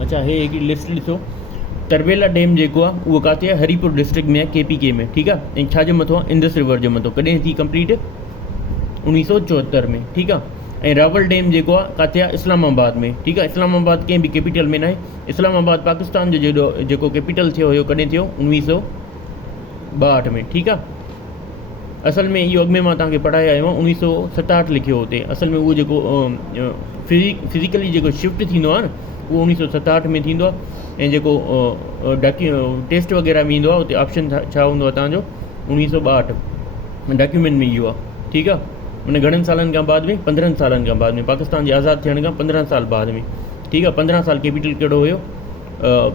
अच्छा, हे हिकिड़ी लिस्ट ॾिसो। तरबेला डैम जेको आहे उहो किथे आहे? हरीपुर डिस्ट्रिक्ट में आहे, KPK में, ठीकु आहे। ऐं छाजे मथां आहे? इंदस रिवर जे मथां। कॾहिं थी कंप्लीट? 1974 में, ठीकु आहे। ऐं रावल डैम जेको आहे किथे आहे? इस्लामाबाद में, ठीकु आहे। इस्लामाबाद कंहिं बि कैपिटल में न आहे। इस्लामाबाद पाकिस्तान जो जेको कैपिटल थियो हुयो, कॾहिं थियो? 1962 में, ठीकु आहे। असल में इहो अॻु में मां तव्हांखे पढ़ाए आयो आहियां, 1967 लिखियो हुते। असल में उहो जेको फिज़िकली जेको शिफ्ट थींदो आहे न, उहो 1967 में थींदो आहे। ऐं जेको टेस्ट वग़ैरह में ईंदो आहे उते ऑप्शन छा हूंदो आहे तव्हांजो? 1962 डॉक्यूमेंट में इहो आहे, ठीकु आहे। माना घणनि सालनि खां बाद में? 15 सालनि खां बाद में, पाकिस्तान जे आज़ादु थियण खां 15 साल बाद में, ठीकु आहे। 15 साल कैपिटल कहिड़ो हुयो?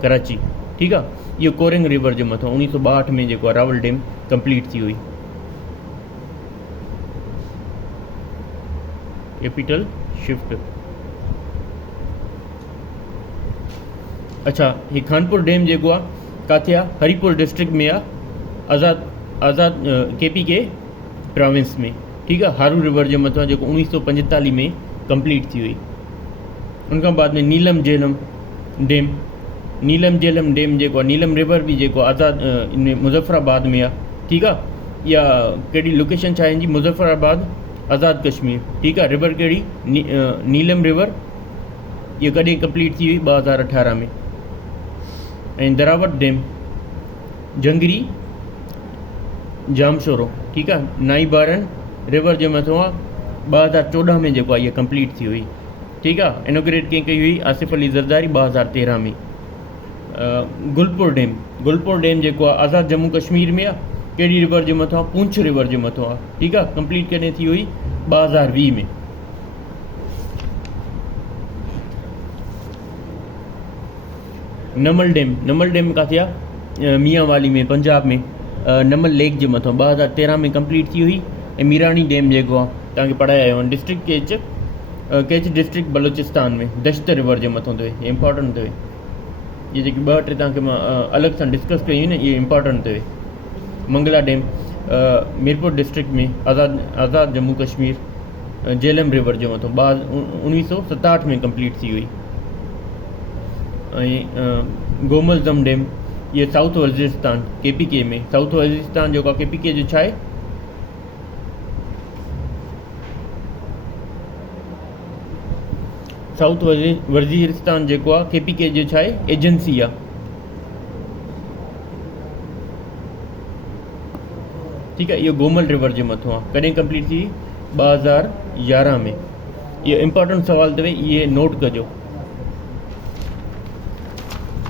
कराची, ठीकु आहे। इहो कोरेंग रिवर जे मथां 1962 में जेको आहे रावल डैम कंप्लीट थी हुई। Capital shift. अच्छा, ही खानपुर डैम जेको आहे किथे आहे? हरीपुर डिस्ट्रिक्ट में आहे, आज़ाद KPK प्रोविंस में, ठीकु आहे। हारू रिवर जे मथां जेको 1945 में कंप्लीट थी हुई। उनखां बाद में नीलम झेलम डैम जेको आहे, नीलम रिवर बि जेको आज़ाद मुज़फ़राबाद में आहे, ठीकु आहे। इहा कहिड़ी लोकेशन छा आहे जी? मुज़फ़राबाद, आज़ाद कश्मीर, ठीकु आहे। रिवर कहिड़ी? नीलम रिवर। इहा कॾहिं कंप्लीट थी हुई? 2018 में। ऐं दरावत डैम जंगरी जामशोरो, ठीकु आहे, नाईबारन रिवर जे मथां आहे, 2014 में जेको आहे इहा कंप्लीट थी हुई, ठीकु आहे। इनोग्रेट कंहिं कई हुई? आसिफ अली ज़रदारी, 2013 में। गुलपुर डैम जेको आहे आज़ाद जम्मू कश्मीर में आहे, कहिड़ी रिवर जे मथां? पूंछ रिवर जे मथां आहे, ठीकु आहे। कंप्लीट कॾहिं थी हुई? 2020 में। नमल डैम किथे आहे? मियांवाली में, पंजाब में, नमल लेक जे मथां 2013 में कंप्लीट थी हुई। ऐं मीरानी डैम जेको आहे तव्हांखे पढ़ाए आयो आहे, डिस्ट्रिक्ट केच डिस्ट्रिक्ट बलोचिस्तान में, दश्त रिवर जे मथां अथव। इम्पॉर्टेंट अथव इहे जेकी 2-3 तव्हांखे मां अलॻि सां डिस्कस कयूं न, इहे इम्पॉर्टेंट अथव। मंगला डैम मीरपुर डिस्ट्रिक्ट में, आज़ाद जम्मू कश्मीर, झेलम रिवर जे मथां 1967 में कंप्लीट थी हुई। ऐं गोमलदम डैम, इहे साउथ वज़ीरिस्तान KPK में। साउथ वज़ीरिस्तान जेको आहे KPK जो छा आहे? साउथ वज़ीरिस्तान जेको आहे KPK जो छा आहे? एजेंसी आहे, ठीकु आहे। इहो गोमल रिवर जे मथां आहे। कॾहिं कंप्लीट थी? 2011 में। इहो इम्पॉर्टेंट सवाल अथव, इहे नोट कजो।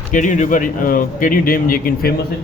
कहिड़ियूं डैम जेके फेमस आहिनि?